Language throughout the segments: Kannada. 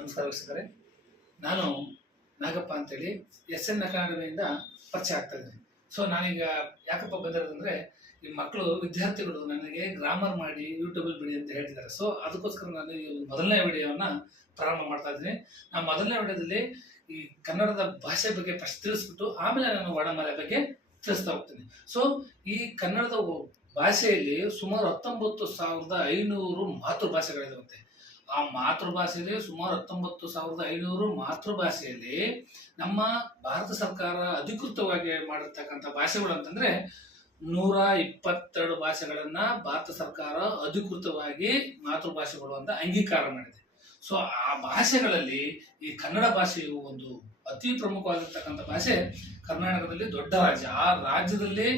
ನಮಸ್ಕಾರ ವೀಕ್ಷಕರೇ, ನಾನು ನಾಗಪ್ಪ ಅಂತೇಳಿ SN ಅಕಾಡೆಮಿಯಿಂದ ಪರಿಚಯ ಆಗ್ತಾ ಇದ್ದೀನಿ. ಸೊ ನಾನೀಗ ಯಾಕಪ್ಪ ಬಂದಿರೋದಂದ್ರೆ, ಈ ಮಕ್ಕಳು ವಿದ್ಯಾರ್ಥಿಗಳು ನನಗೆ ಗ್ರಾಮರ್ ಮಾಡಿ ಯೂಟ್ಯೂಬಲ್ಲಿ ಬಿಡಿ ಅಂತ ಹೇಳ್ತಿದ್ದಾರೆ. ಸೊ ಅದಕ್ಕೋಸ್ಕರ ನಾನು ಈ ಮೊದಲನೇ ವಿಡಿಯೋನ ಪ್ರಾರಂಭ ಮಾಡ್ತಾ ಇದ್ದೀನಿ. ನಾನು ಮೊದಲನೇ ವಿಡಿಯೋದಲ್ಲಿ ಈ ಕನ್ನಡದ ಭಾಷೆ ಬಗ್ಗೆ ಫಸ್ಟ್ ತಿಳಿಸ್ಬಿಟ್ಟು ಆಮೇಲೆ ನಾನು ವರ್ಣಮಾಲೆ ಬಗ್ಗೆ ತಿಳಿಸ್ತಾ ಹೋಗ್ತೀನಿ. ಸೊ ಈ ಕನ್ನಡದ ಭಾಷೆಯಲ್ಲಿ ಸುಮಾರು 19,500 ಮಾತೃಭಾಷೆಗಳಿರುತ್ತೆ. ಆ ಮಾತೃಭಾಷೆಯಲ್ಲಿ ಸುಮಾರು 19,500 ಮಾತೃಭಾಷೆಯಲ್ಲಿ ನಮ್ಮ ಭಾರತ ಸರ್ಕಾರ ಅಧಿಕೃತವಾಗಿ ಮಾಡಿರ್ತಕ್ಕಂಥ ಭಾಷೆಗಳು ಅಂತಂದ್ರೆ 122 ಭಾಷೆಗಳನ್ನ ಭಾರತ ಸರ್ಕಾರ ಅಧಿಕೃತವಾಗಿ ಮಾತೃಭಾಷೆಗಳು ಅಂತ ಅಂಗೀಕಾರ ಮಾಡಿದೆ. ಸೊ ಆ ಭಾಷೆಗಳಲ್ಲಿ ಈ ಕನ್ನಡ ಭಾಷೆಯು ಒಂದು ಅತಿ ಪ್ರಮುಖವಾಗಿರ್ತಕ್ಕಂಥ ಭಾಷೆ. ಕರ್ನಾಟಕದಲ್ಲಿ ದೊಡ್ಡ ರಾಜ್ಯ, ಆ ರಾಜ್ಯದಲ್ಲಿ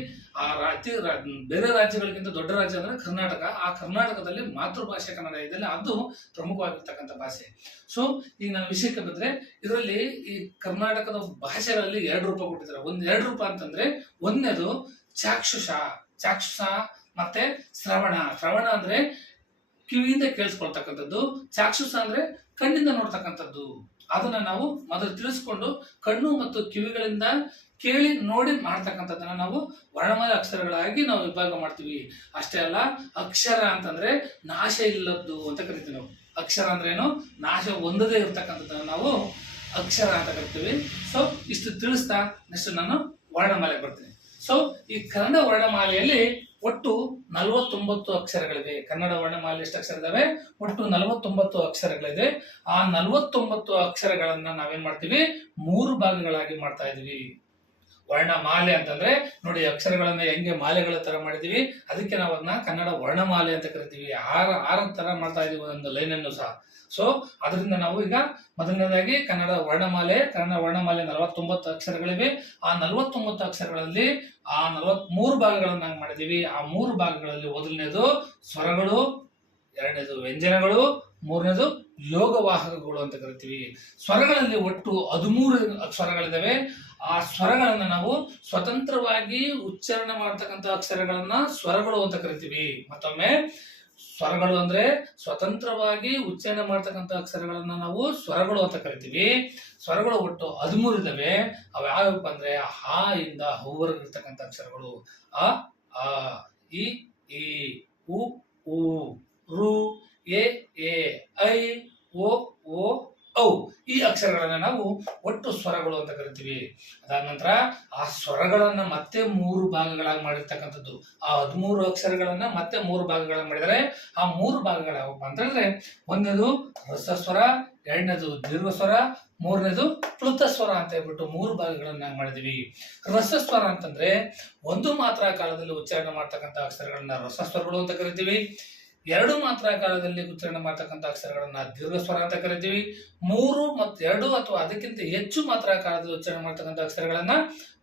ಬೇರೆ ರಾಜ್ಯಗಳಿಗಿಂತ ದೊಡ್ಡ ರಾಜ್ಯ ಅಂದ್ರೆ ಕರ್ನಾಟಕ. ಆ ಕರ್ನಾಟಕದಲ್ಲಿ ಮಾತೃಭಾಷೆ ಕನ್ನಡ ಇದೆಲ್ಲ ಅದು ಪ್ರಮುಖವಾಗಿರ್ತಕ್ಕಂಥ ಭಾಷೆ. ಸೊ ಈಗ ನಾನು ವಿಷಯಕ್ಕೆ ಬಂದ್ರೆ, ಇದರಲ್ಲಿ ಈ ಕರ್ನಾಟಕದ ಭಾಷೆಗಳಲ್ಲಿ 2 ರೂಪ ಕೊಟ್ಟಿದ್ದಾರೆ. 2 ರೂಪ ಅಂತಂದ್ರೆ, ಒಂದನೇದು ಚಾಕ್ಷುಷ ಮತ್ತೆ ಶ್ರವಣ ಅಂದ್ರೆ ಕಿವಿಯಿಂದ ಕೇಳಿಸ್ಕೊಳ್ತಕ್ಕಂಥದ್ದು. ಚಾಕ್ಷುಷ ಅಂದ್ರೆ ಕಣ್ಣಿಂದ ನೋಡ್ತಕ್ಕಂಥದ್ದು. ಅದನ್ನ ನಾವು ಮೊದಲು ತಿಳಿಸ್ಕೊಂಡು ಕಣ್ಣು ಮತ್ತು ಕಿವಿಗಳಿಂದ ಕೇಳಿ ನೋಡಿ ಮಾಡ್ತಕ್ಕಂಥದ್ದನ್ನ ನಾವು ವರ್ಣಮಾಲೆ ಅಕ್ಷರಗಳಾಗಿ ನಾವು ವಿಭಾಗ ಮಾಡ್ತೀವಿ. ಅಷ್ಟೇ ಅಲ್ಲ, ಅಕ್ಷರ ಅಂತಂದ್ರೆ ನಾಶ ಇಲ್ಲದ್ದು ಅಂತ ಕರಿತೀವಿ ನಾವು. ಅಕ್ಷರ ಅಂದ್ರೆ ಏನು? ನಾಶ ಹೊಂದದೇ ಇರ್ತಕ್ಕಂಥದ್ದನ್ನ ನಾವು ಅಕ್ಷರ ಅಂತ ಕರಿತೀವಿ. ಸೊ ಇಷ್ಟು ತಿಳಿಸ್ತಾ ನೆಕ್ಸ್ಟ್ ನಾನು ವರ್ಣಮಾಲೆ ಬರ್ತೀನಿ. ಸೊ ಈ ಕನ್ನಡ ವರ್ಣಮಾಲೆಯಲ್ಲಿ ಒಟ್ಟು 49 ಅಕ್ಷರಗಳಿವೆ. ಕನ್ನಡ ವರ್ಣಮಾಲೆ ಎಷ್ಟು ಅಕ್ಷರ ಇದಾವೆ? ಒಟ್ಟು 49 ಅಕ್ಷರಗಳಿದೆ. ಆ 49 ಅಕ್ಷರಗಳನ್ನ ನಾವೇನ್ ಮಾಡ್ತೀವಿ? 3 ಭಾಗಗಳಾಗಿ ಮಾಡ್ತಾ ಇದೀವಿ. ವರ್ಣಮಾಲೆ ಅಂತಂದ್ರೆ ನೋಡಿ, ಅಕ್ಷರಗಳನ್ನ ಹೆಂಗೆ ಮಾಲೆಗಳ ತರ ಮಾಡಿದೀವಿ, ಅದಕ್ಕೆ ನಾವು ಅದನ್ನ ಕನ್ನಡ ವರ್ಣಮಾಲೆ ಅಂತ ಕರಿತೀವಿ. 6 ತರ ಮಾಡ್ತಾ ಇದೀವಿ ಒಂದು ಲೈನ್ ಅನ್ನು ಸಹ. ಸೊ ಅದರಿಂದ ನಾವು ಈಗ ಮೊದಲನೇದಾಗಿ ಕನ್ನಡ ವರ್ಣಮಾಲೆ 49 ಅಕ್ಷರಗಳಿವೆ. ಆ 49 ಅಕ್ಷರಗಳಲ್ಲಿ ಆ 43 ಭಾಗಗಳನ್ನ ಮಾಡಿದೀವಿ. ಆ 3 ಭಾಗಗಳಲ್ಲಿ ಮೊದಲನೇದು ಸ್ವರಗಳು, ಎರಡನೇದು ವ್ಯಂಜನಗಳು, ಮೂರನೇದು ಯೋಗವಾಹಕಗಳು ಅಂತ ಕರಿತೀವಿ. ಸ್ವರಗಳಲ್ಲಿ ಒಟ್ಟು 13 ಸ್ವರಗಳಿದಾವೆ. ಆ ಸ್ವರಗಳನ್ನ ನಾವು ಸ್ವತಂತ್ರವಾಗಿ ಉಚ್ಚಾರಣೆ ಮಾಡತಕ್ಕಂಥ ಅಕ್ಷರಗಳನ್ನ ಸ್ವರಗಳು ಅಂತ ಕರಿತೀವಿ. ಮತ್ತೊಮ್ಮೆ, ಸ್ವರಗಳು ಅಂದ್ರೆ ಸ್ವತಂತ್ರವಾಗಿ ಉಚ್ಚಾರಣೆ ಮಾಡ್ತಕ್ಕಂಥ ಅಕ್ಷರಗಳನ್ನ ನಾವು ಸ್ವರಗಳು ಅಂತ ಕರಿತೀವಿ. ಸ್ವರಗಳು ಒಟ್ಟು 13 ಇದಾವೆ. ಅವು ಯಾವ್ಯಾವಪ್ಪ ಅಂದ್ರೆ, ಹಾ ಇಂದ ಹೂವರೆಗೂ ಇರ್ತಕ್ಕಂಥ ಅಕ್ಷರಗಳು. ಅ, ಆ, ಇ, ಈ, ಉ, ಊ, ರು, ಎ, ಐ, ಓ, ಔ. ಈ ಅಕ್ಷರಗಳನ್ನ ನಾವು ಒಟ್ಟು ಸ್ವರಗಳು ಅಂತ ಕರಿತೀವಿ. ಅದಾದ ನಂತರ ಆ ಸ್ವರಗಳನ್ನ ಮತ್ತೆ 3 ಭಾಗಗಳಾಗಿ ಮಾಡಿರ್ತಕ್ಕಂಥದ್ದು. ಆ 13 ಅಕ್ಷರಗಳನ್ನ ಮತ್ತೆ 3 ಭಾಗಗಳಾಗಿ ಮಾಡಿದರೆ ಆ 3 ಭಾಗಗಳು ಯಾವಪ್ಪ ಅಂತಂದ್ರೆ, ಒಂದನೇದು ರಸಸ್ವರ, ಎರಡನೇದು ದೀರ್ಘಸ್ವರ, ಮೂರನೇದು ಪ್ಲುತ ಸ್ವರ ಅಂತ ಹೇಳ್ಬಿಟ್ಟು 3 ಭಾಗಗಳನ್ನ ಮಾಡಿದೀವಿ. ರಸಸ್ವರ ಅಂತಂದ್ರೆ 1 ಮಾತ್ರಾ ಕಾಲದಲ್ಲಿ ಉಚ್ಚಾರಣೆ ಮಾಡ್ತಕ್ಕಂಥ ಅಕ್ಷರಗಳನ್ನ ರಸಸ್ವರಗಳು ಅಂತ ಕರಿತೀವಿ. 2 ಮಾತ್ರಾ ಕಾಲದಲ್ಲಿ ಉಚ್ಚಾರಣೆ ಮಾಡ್ತಕ್ಕಂಥ ಅಕ್ಷರಗಳನ್ನ ದೀರ್ಘಸ್ವರ ಅಂತ ಕರಿತೀವಿ. 3 ಮತ್ತು 2 ಅಥವಾ ಅದಕ್ಕಿಂತ ಹೆಚ್ಚು ಮಾತ್ರಾ ಕಾಲದಲ್ಲಿ ಉಚ್ಚಾರಣೆ ಮಾಡ್ತಕ್ಕಂಥ ಅಕ್ಷರಗಳನ್ನ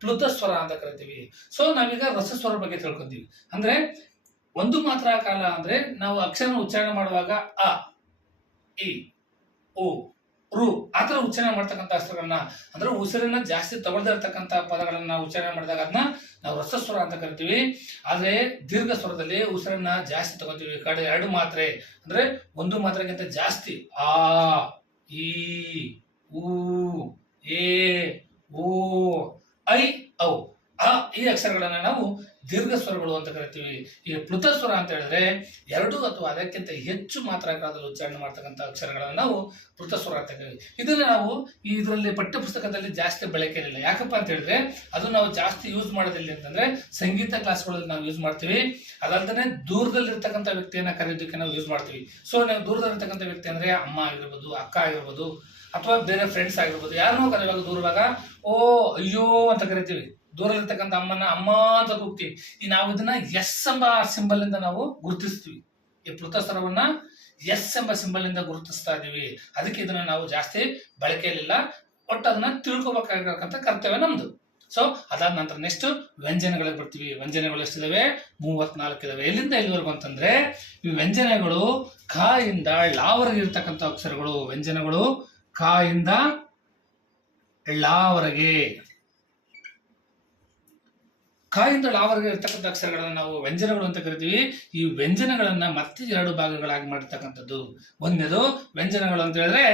ಪ್ಲುತ ಸ್ವರ ಅಂತ ಕರಿತೀವಿ. ಸೊ ನಾವೀಗ ರಸಸ್ವರ ಬಗ್ಗೆ ತಿಳ್ಕೊಂತೀವಿ. ಅಂದ್ರೆ 1 ಮಾತ್ರಾ ಕಾಲ ಅಂದ್ರೆ ನಾವು ಅಕ್ಷರ ಉಚ್ಚಾರಣೆ ಮಾಡುವಾಗ ಅ, ಇ, ಉ, ರು ಆತರ ಉಚ್ಚಾರಣೆ ಮಾಡ್ತಕ್ಕಂಥ ಅಕ್ಷರಗಳನ್ನ, ಅಂದ್ರೆ ಉಸಿರನ್ನ ಜಾಸ್ತಿ ತಗೊಳ್ದೇ ಇರ್ತಕ್ಕಂಥ ಪದಗಳನ್ನ ಉಚ್ಚಾರಣೆ ಮಾಡಿದಾಗ ಅದನ್ನ ನಾವು ರಸಸ್ವರ ಅಂತ ಕರಿತೀವಿ. ಆದ್ರೆ ದೀರ್ಘ ಸ್ವರದಲ್ಲಿ ಉಸಿರನ್ನ ಜಾಸ್ತಿ ತಗೋತೀವಿ. ಕಡೆ 2 ಮಾತ್ರೆ ಅಂದ್ರೆ 1 ಮಾತ್ರೆಗಿಂತ ಜಾಸ್ತಿ ಆ, ಈ, ಊ, ಎ, ಓ, ಐ, ಔ. ಈ ಅಕ್ಷರಗಳನ್ನ ನಾವು ದೀರ್ಘ ಸ್ವರಗಳು ಅಂತ ಕರಿತೀವಿ. ಈ ಪ್ಲುತ ಸ್ವರ ಅಂತ ಹೇಳಿದ್ರೆ 2 ಅಥವಾ ಅದಕ್ಕಿಂತ ಹೆಚ್ಚು ಮಾತ್ರಾ ಕಾಲದಲ್ಲಿ ಉಚ್ಚಾರಣೆ ಮಾಡ್ತಕ್ಕಂಥ ಅಕ್ಷರಗಳನ್ನ ನಾವು ಪ್ಲುತ ಸ್ವರ ಅಂತ ಕರಿತೀವಿ. ಇದನ್ನ ನಾವು ಇದರಲ್ಲಿ ಪಠ್ಯ ಪುಸ್ತಕದಲ್ಲಿ ಜಾಸ್ತಿ ಬಳಕೆ ಇಲ್ಲ. ಯಾಕಪ್ಪ ಅಂತ ಹೇಳಿದ್ರೆ, ಅದು ನಾವು ಜಾಸ್ತಿ ಯೂಸ್ ಮಾಡೋದಿಲ್ಲ ಅಂತಂದ್ರೆ ಸಂಗೀತ ಕ್ಲಾಸ್ಗಳಲ್ಲಿ ನಾವು ಯೂಸ್ ಮಾಡ್ತೀವಿ. ಅದಲ್ಲದೆ ದೂರದಲ್ಲಿರ್ತಕ್ಕಂಥ ವ್ಯಕ್ತಿಯನ್ನ ಕರೆಯೋದಕ್ಕೆ ನಾವು ಯೂಸ್ ಮಾಡ್ತೀವಿ. ಸೊ ನಾವು ದೂರದಲ್ಲಿರ್ತಕ್ಕಂಥ ವ್ಯಕ್ತಿ ಅಂದ್ರೆ ಅಮ್ಮ ಆಗಿರ್ಬೋದು, ಅಕ್ಕ ಆಗಿರ್ಬೋದು, ಅಥವಾ ಬೇರೆ ಫ್ರೆಂಡ್ಸ್ ಆಗಿರ್ಬೋದು. ಯಾರನ್ನೋ ಕರೆಯುವಾಗ ದೂರವಾಗ ಓ, ಅಯ್ಯೋ ಅಂತ ಕರಿತೀವಿ. ದೂರದಲ್ಲಿರ್ತಕ್ಕಂಥ ಅಮ್ಮನ ಅಮ್ಮ ಅಂತ ಕೂಗ್ತೀವಿ. ನಾವು ಇದನ್ನ ಎಸ್ ಎಂಬ ಸಿಂಬಲ್ ಇಂದ ನಾವು ಗುರುತಿಸ್ತೀವಿ. ಈ ಪ್ಲುತ ಸ್ವರವನ್ನ ಎಸ್ ಎಂಬ ಸಿಂಬಲ್ ಇಂದ ಗುರುತಿಸ್ತಾ ಇದೀವಿ. ಅದಕ್ಕೆ ಇದನ್ನ ನಾವು ಜಾಸ್ತಿ ಬಳಕೆಯಲ್ಲಿಲ್ಲ. ಒಟ್ಟು ಅದನ್ನ ತಿಳ್ಕೊಬೇಕಾಗಿರ್ತಕ್ಕಂಥ ಕರ್ತವ್ಯ ನಮ್ದು. ಸೊ ಅದಾದ ನಂತರ ನೆಕ್ಸ್ಟ್ ವ್ಯಂಜನಗಳಿಗೆ ಬರ್ತೀವಿ. ವ್ಯಂಜನಗಳು ಎಷ್ಟಿದಾವೆ? 34 ಇದಾವೆ. ಎಲ್ಲಿಂದ ಎಲ್ಲಿವರೆಗೂ ಅಂತಂದ್ರೆ, ಈ ವ್ಯಂಜನಗಳು ಖ ಇಂದ ಳವರೆಗೆ ಇರ್ತಕ್ಕಂಥ ಅಕ್ಷರಗಳು. ವ್ಯಂಜನಗಳು ಖ ಇಂದ ಳವರೆಗೆ, ಖಾಯಿಂದ ಳವರೆಗೆ ಇರ್ತಕ್ಕಂಥ ಅಕ್ಷರಗಳನ್ನ ನಾವು ವ್ಯಂಜನಗಳು ಅಂತ ಕರಿತೀವಿ. ಈ ವ್ಯಂಜನಗಳನ್ನ ಮತ್ತೆ 2 ಭಾಗಗಳಾಗಿ ಮಾಡಿರ್ತಕ್ಕಂಥದ್ದು. ಒಂದನೇದು ವ್ಯಂಜನಗಳು ಅಂತ ಹೇಳಿದ್ರೆ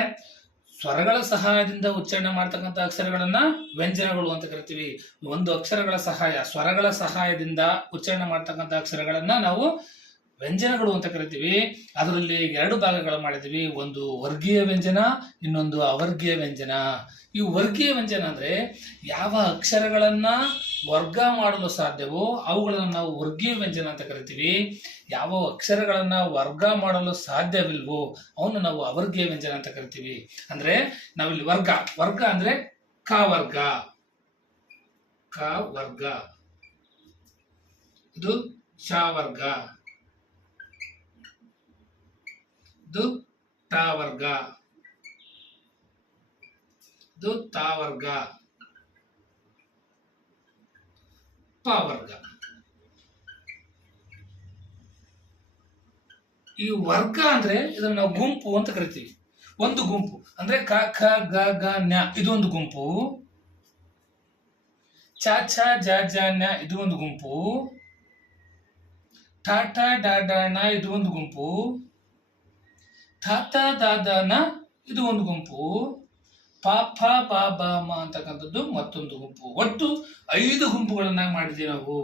ಸ್ವರಗಳ ಸಹಾಯದಿಂದ ಉಚ್ಚಾರಣೆ ಮಾಡ್ತಕ್ಕಂಥ ಅಕ್ಷರಗಳನ್ನ ವ್ಯಂಜನಗಳು ಅಂತ ಕರಿತೀವಿ. ಒಂದು ಅಕ್ಷರಗಳ ಸಹಾಯ, ಸ್ವರಗಳ ಸಹಾಯದಿಂದ ಉಚ್ಚಾರಣೆ ಮಾಡ್ತಕ್ಕಂಥ ಅಕ್ಷರಗಳನ್ನ ನಾವು ವ್ಯಂಜನಗಳು ಅಂತ ಕರಿತೀವಿ. ಅದರಲ್ಲಿ ಎರಡು ಭಾಗಗಳು ಮಾಡಿದೀವಿ, ಒಂದು ವರ್ಗೀಯ ವ್ಯಂಜನ, ಇನ್ನೊಂದು ಅವರ್ಗೀಯ ವ್ಯಂಜನ. ಈ ವರ್ಗೀಯ ವ್ಯಂಜನ ಅಂದ್ರೆ ಯಾವ ಅಕ್ಷರಗಳನ್ನ ವರ್ಗ ಮಾಡಲು ಸಾಧ್ಯವೋ ಅವುಗಳನ್ನು ನಾವು ವರ್ಗೀಯ ವ್ಯಂಜನ ಅಂತ ಕರಿತೀವಿ. ಯಾವ ಅಕ್ಷರಗಳನ್ನ ವರ್ಗ ಮಾಡಲು ಸಾಧ್ಯವಿಲ್ವೋ ಅವನ್ನ ನಾವು ಅವರ್ಗೀಯ ವ್ಯಂಜನ ಅಂತ ಕರಿತೀವಿ. ಅಂದ್ರೆ ನಾವಿಲ್ಲಿ ವರ್ಗ ಅಂದ್ರೆ ಕ ವರ್ಗ, ಇದು ಶ ವರ್ಗ, ಇದು ಟ ವರ್ಗ, ಇದು ತ ವರ್ಗ, ಪ ವರ್ಗ. ಈ ವರ್ಗ ಅಂದ್ರೆ ಇದನ್ನ ನಾವು ಗುಂಪು ಅಂತ ಕರಿತೀವಿ. ಒಂದು ಗುಂಪು ಅಂದ್ರೆ ಕ ಖ ಗ ಗ ನ್ಯ ಇದು ಒಂದು ಗುಂಪು, ಚ ಛ ಜ ಜ ನ್ಯ ಇದು ಒಂದು ಗುಂಪು, ಠ ಠ ಡ ಡ ಣ ಇದು ಒಂದು ಗುಂಪು, ಥ ಥ ದ ದ ನ ಇದು ಒಂದು ಗುಂಪು, ಪ ಫ ಬ ಬ ಮ ಅಂತಕ್ಕಂಥದ್ದು ಮತ್ತೊಂದು ಗುಂಪು. ಒಟ್ಟು 5 ಗುಂಪುಗಳನ್ನ ಮಾಡಿದೀವಿ ನಾವು.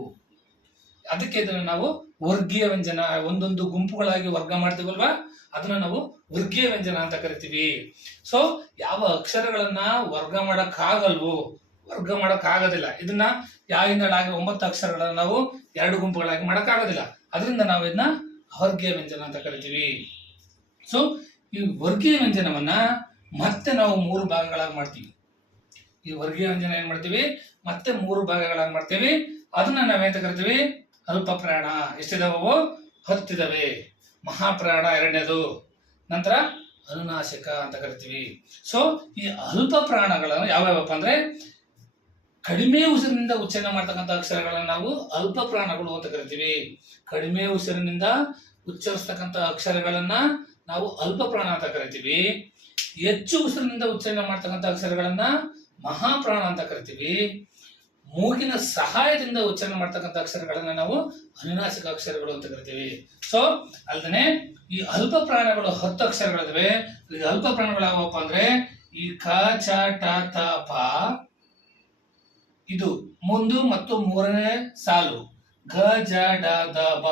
ಅದಕ್ಕೆ ಇದನ್ನ ನಾವು ವರ್ಗೀಯ ವ್ಯಂಜನ, ಒಂದೊಂದು ಗುಂಪುಗಳಾಗಿ ವರ್ಗ ಮಾಡ್ತೀವಲ್ವಾ, ಅದನ್ನ ನಾವು ವರ್ಗೀಯ ವ್ಯಂಜನ ಅಂತ ಕರಿತೀವಿ. ಸೊ ಯಾವ ಅಕ್ಷರಗಳನ್ನ ವರ್ಗ ಮಾಡಕ್ ಆಗೋದಿಲ್ಲ, ಇದನ್ನ ಯಾವಿನಳಾಗಿ 9 ಅಕ್ಷರಗಳನ್ನ ನಾವು 2 ಗುಂಪುಗಳಾಗಿ ಮಾಡಕ್ ಆಗೋದಿಲ್ಲ. ಅದರಿಂದ ನಾವು ಇದನ್ನ ಅವರ್ಗೀಯ ವ್ಯಂಜನ ಅಂತ ಕರಿತೀವಿ. ಸೊ ಈ ವರ್ಗೀಯ ವ್ಯಂಜನವನ್ನ ಮತ್ತೆ ನಾವು 3 ಭಾಗಗಳಾಗಿ ಮಾಡ್ತೀವಿ. ಈ ವರ್ಗೀಯ ವ್ಯಂಜನ ಏನ್ ಮಾಡ್ತೀವಿ, ಮತ್ತೆ 3 ಭಾಗಗಳಾಗಿ ಮಾಡ್ತೀವಿ. ಅದನ್ನ ನಾವೇಂತ ಕರಿತೀವಿ, ಅಲ್ಪ ಪ್ರಾಣ. ಎಷ್ಟಿದಾವೋ 10 ಇದಾವೆ. ಮಹಾಪ್ರಾಣ 2ನೇದು, ನಂತರ ಅನುನಾಸಿಕ ಅಂತ ಕರಿತೀವಿ. ಸೊ ಈ ಅಲ್ಪ ಪ್ರಾಣಗಳನ್ನು ಯಾವ್ಯಾವಪ್ಪ ಅಂದ್ರೆ ಕಡಿಮೆ ಉಸಿರಿನಿಂದ ಉಚ್ಚಾರಣೆ ಮಾಡ್ತಕ್ಕಂಥ ಅಕ್ಷರಗಳನ್ನ ನಾವು ಅಲ್ಪ ಪ್ರಾಣಗಳು ಅಂತ ಕರಿತೀವಿ. ಕಡಿಮೆ ಉಸಿರಿನಿಂದ ಉಚ್ಚರಿಸ್ತಕ್ಕಂಥ ಅಕ್ಷರಗಳನ್ನ ನಾವು ಅಲ್ಪ ಪ್ರಾಣ ಅಂತ ಕರಿತೀವಿ. ಹೆಚ್ಚು ಉಸಿರಿನಿಂದ ಉಚ್ಚಾರಣೆ ಮಾಡ್ತಕ್ಕಂಥ ಅಕ್ಷರಗಳನ್ನ ಮಹಾಪ್ರಾಣ ಅಂತ ಕರಿತೀವಿ. ಮೂಗಿನ ಸಹಾಯದಿಂದ ಉಚ್ಚಾರಣೆ ಮಾಡ್ತಕ್ಕಂಥ ಅಕ್ಷರಗಳನ್ನ ನಾವು ಅನುನಾಸಿಕ ಅಕ್ಷರಗಳು ಅಂತ ಕರಿತೀವಿ. ಸೊ ಅಲ್ಲದೆ ಈ ಅಲ್ಪ ಪ್ರಾಣಗಳು 10 ಅಕ್ಷರಗಳಿವೆ. ಈ ಅಲ್ಪ ಪ್ರಾಣಗಳು ಯಾವಪ್ಪ ಅಂದ್ರೆ ಈ ಕ ಚ ಟ ತ ಪ, ಇದು ಮುಂದು ಮತ್ತು 3ನೇ ಸಾಲು, ಗ ಜ ಡ ದ ಬ,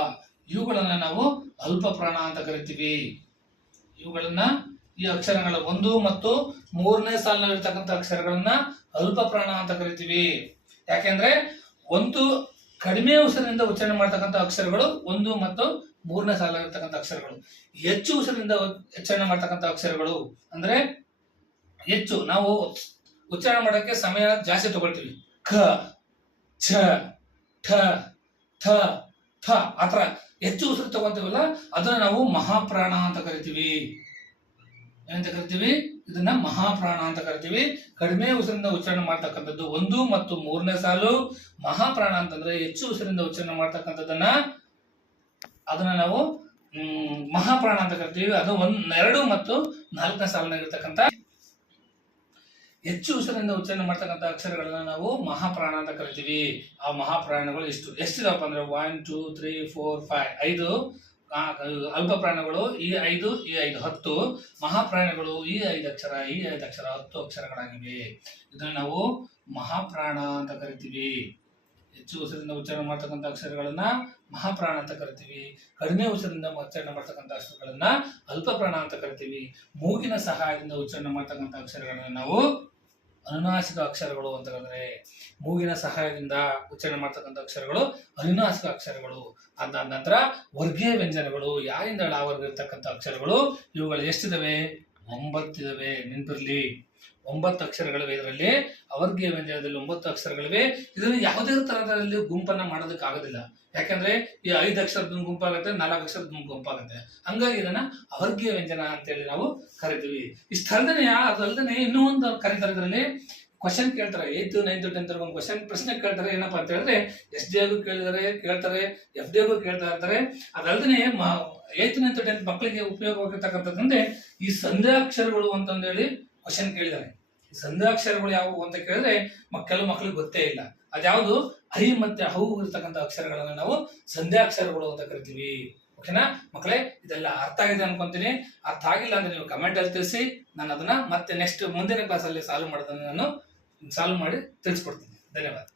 ಇವುಗಳನ್ನ ನಾವು ಅಲ್ಪ ಪ್ರಾಣ ಅಂತ ಕರಿತೀವಿ. ಇವುಗಳನ್ನ ಈ ಅಕ್ಷರಗಳ 1 ಮತ್ತು 3ನೇ ಸಾಲಿನಲ್ಲಿರ್ತಕ್ಕಂಥ ಅಕ್ಷರಗಳನ್ನ ಅಲ್ಪ ಪ್ರಾಣ ಅಂತ ಕರಿತೀವಿ. ಯಾಕೆಂದ್ರೆ ಒಂದು ಕಡಿಮೆ ಉಸಿರಿನಿಂದ ಉಚ್ಚಾರಣೆ ಮಾಡ್ತಕ್ಕಂಥ ಅಕ್ಷರಗಳು 1 ಮತ್ತು 3ನೇ ಸಾಲಿನಲ್ಲಿರ್ತಕ್ಕಂಥ ಅಕ್ಷರಗಳು. ಹೆಚ್ಚು ಉಸಿರಿನಿಂದ ಉಚ್ಚಾರಣೆ ಮಾಡ್ತಕ್ಕಂಥ ಅಕ್ಷರಗಳು ಅಂದ್ರೆ ಹೆಚ್ಚು ನಾವು ಉಚ್ಚಾರಣೆ ಮಾಡೋಕ್ಕೆ ಸಮಯ ಜಾಸ್ತಿ ತಗೊಳ್ತೀವಿ. ಕ ಛ ಠ ಥ ಥ ಆತರ ಹೆಚ್ಚು ಉಸಿರು ತಗೊಂತೀವಲ್ಲ, ಅದನ್ನ ನಾವು ಮಹಾಪ್ರಾಣ ಅಂತ ಕರಿತೀವಿ. ಏನಂತ ಕರಿತೀವಿ, ಇದನ್ನ ಮಹಾಪ್ರಾಣ ಅಂತ ಕರಿತೀವಿ. ಕಡಿಮೆ ಉಸಿರಿಂದ ಉಚ್ಚಾರಣೆ ಮಾಡ್ತಕ್ಕಂಥದ್ದು 1 ಮತ್ತು 3ನೇ ಸಾಲು. ಮಹಾಪ್ರಾಣ ಅಂತಂದ್ರೆ ಹೆಚ್ಚು ಉಸಿರಿಂದ ಉಚ್ಚಾರಣೆ ಮಾಡ್ತಕ್ಕಂಥದ್ದನ್ನ ಅದನ್ನ ನಾವು ಮಹಾಪ್ರಾಣ ಅಂತ ಕರಿತೀವಿ. ಅದು 2 ಮತ್ತು 4ನೇ ಸಾಲಿನಾಗಿರ್ತಕ್ಕಂಥ ಹೆಚ್ಚು ಉಸಿರಿಂದ ಉಚ್ಚಾರಣೆ ಮಾಡ್ತಕ್ಕಂಥ ಅಕ್ಷರಗಳನ್ನ ನಾವು ಮಹಾಪ್ರಾಣ ಅಂತ ಕರಿತೀವಿ. ಆ ಮಹಾಪ್ರಾಣಗಳು ಎಷ್ಟಿದಾವಪ್ಪ ಅಂದ್ರೆ 1 2 3 4 5 ಅಲ್ಪ ಪ್ರಾಣಗಳು, ಈ 5 10. ಮಹಾಪ್ರಾಣಗಳು ಈ 5 ಅಕ್ಷರ 10 ಅಕ್ಷರಗಳಾಗಿವೆ. ಇದನ್ನ ನಾವು ಮಹಾಪ್ರಾಣ ಅಂತ ಕರಿತೀವಿ. ಹೆಚ್ಚು ಉಸಿರಿಂದ ಉಚ್ಚಾರಣೆ ಮಾಡ್ತಕ್ಕಂಥ ಅಕ್ಷರಗಳನ್ನ ಮಹಾಪ್ರಾಣ ಅಂತ ಕರಿತೀವಿ. ಕಡಿಮೆ ಉಸಿರಿಂದ ಉಚ್ಚಾರಣೆ ಮಾಡ್ತಕ್ಕಂಥ ಅಕ್ಷರಗಳನ್ನ ಅಲ್ಪ ಪ್ರಾಣ ಅಂತ ಕರಿತೀವಿ. ಮೂಗಿನ ಸಹಾಯದಿಂದ ಉಚ್ಚಾರಣೆ ಮಾಡ್ತಕ್ಕಂಥ ಅಕ್ಷರಗಳನ್ನ ನಾವು ಅನುನಾಸಿಕ ಅಕ್ಷರಗಳು ಅಂತ ಕರೆದ್ರೆ, ಮೂಗಿನ ಸಹಾಯದಿಂದ ಉಚ್ಚಾರಣೆ ಮಾಡ್ತಕ್ಕಂಥ ಅಕ್ಷರಗಳು ಅನುನಾಸಿಕ ಅಕ್ಷರಗಳು. ಅದಾದ ನಂತರ ವರ್ಗೀಯ ವ್ಯಂಜನಗಳು, ಯಾರಿಂದ ಳವರೆಗೂ ಇರ್ತಕ್ಕಂಥ ಅಕ್ಷರಗಳು, ಇವುಗಳು ಎಷ್ಟಿದಾವೆ, 9 ಇದಾವೆ. ನೆನಪಿರ್ಲಿ, 9 ಅಕ್ಷರಗಳಿವೆ. ಇದರಲ್ಲಿ ಅವರ್ಗೀಯ ವ್ಯಂಜನದಲ್ಲಿ 9 ಅಕ್ಷರಗಳಿವೆ. ಇದನ್ನು ಯಾವುದೇ ತರದಲ್ಲಿ ಗುಂಪನ್ನ ಮಾಡೋದಕ್ಕೆ ಆಗೋದಿಲ್ಲ. ಯಾಕಂದ್ರೆ ಈ 5 ಅಕ್ಷರದ ಗುಂಪಾಗುತ್ತೆ, 4 ಅಕ್ಷರದ ಗುಂಪಾಗುತ್ತೆ. ಹಂಗಾಗಿ ಇದನ್ನ ಅವರ್ಗೀಯ ವ್ಯಂಜನ ಅಂತೇಳಿ ನಾವು ಕರಿತೀವಿ. ಇಷ್ಟಲ್ದೇ ಅದಲ್ದೇ ಇನ್ನೂ ಒಂದು ಕರೀತಾರೆ. ಇದರಲ್ಲಿ ಕ್ವಶನ್ ಕೇಳ್ತಾರೆ. 8th 9th 10th ಒಂದು ಪ್ರಶ್ನೆ ಕೇಳ್ತಾರೆ. ಏನಪ್ಪಾ ಅಂತ ಹೇಳಿದ್ರೆ SDಗೂ ಕೇಳ್ತಾರೆ, FDಗೂ ಕೇಳ್ತಾ ಇರ್ತಾರೆ. ಅದಲ್ದೇ 8th 9th 10th ಮಕ್ಕಳಿಗೆ ಉಪಯೋಗವಾಗಿರ್ತಕ್ಕಂಥದ್ದಂದ್ರೆ ಈ ಸಂಧ್ಯಾಕ್ಷರಗಳು ಅಂತಂದೇಳಿ ಕ್ವಶನ್ ಕೇಳಿದ್ದಾರೆ. ಈ ಸಂಧ್ಯಾಕ್ಷರಗಳು ಯಾವುವು ಅಂತ ಕೇಳಿದ್ರೆ ಕೆಲವು ಮಕ್ಕಳಿಗೆ ಗೊತ್ತೇ ಇಲ್ಲ. ಅದ್ಯಾವುದು ಐ ಮತ್ತೆ ಹೌ ಇರ್ತಕ್ಕಂಥ ಅಕ್ಷರಗಳನ್ನ ನಾವು ಸಂಧ್ಯಾಕ್ಷರಗಳು ಅಂತ ಕರಿತೀವಿ. ಓಕೆನಾ ಮಕ್ಕಳೇ? ಇದೆಲ್ಲ ಅರ್ಥ ಆಗಿದೆ ಅನ್ಕೊಂತೀನಿ. ಅರ್ಥ ಆಗಿಲ್ಲ ಅಂದ್ರೆ ನೀವು ಕಮೆಂಟ್ ಅಲ್ಲಿ ತಿಳಿಸಿ, ನಾನು ಅದನ್ನ ಮತ್ತೆ ನೆಕ್ಸ್ಟ್ ಮುಂದಿನ ಕ್ಲಾಸಲ್ಲಿ ಸಾಲ್ವ್ ಮಾಡೋದನ್ನ ನಾನು ಸಾಲ್ವ್ ಮಾಡಿ ತಿಳಿಸ್ಕೊಡ್ತೀನಿ. ಧನ್ಯವಾದ.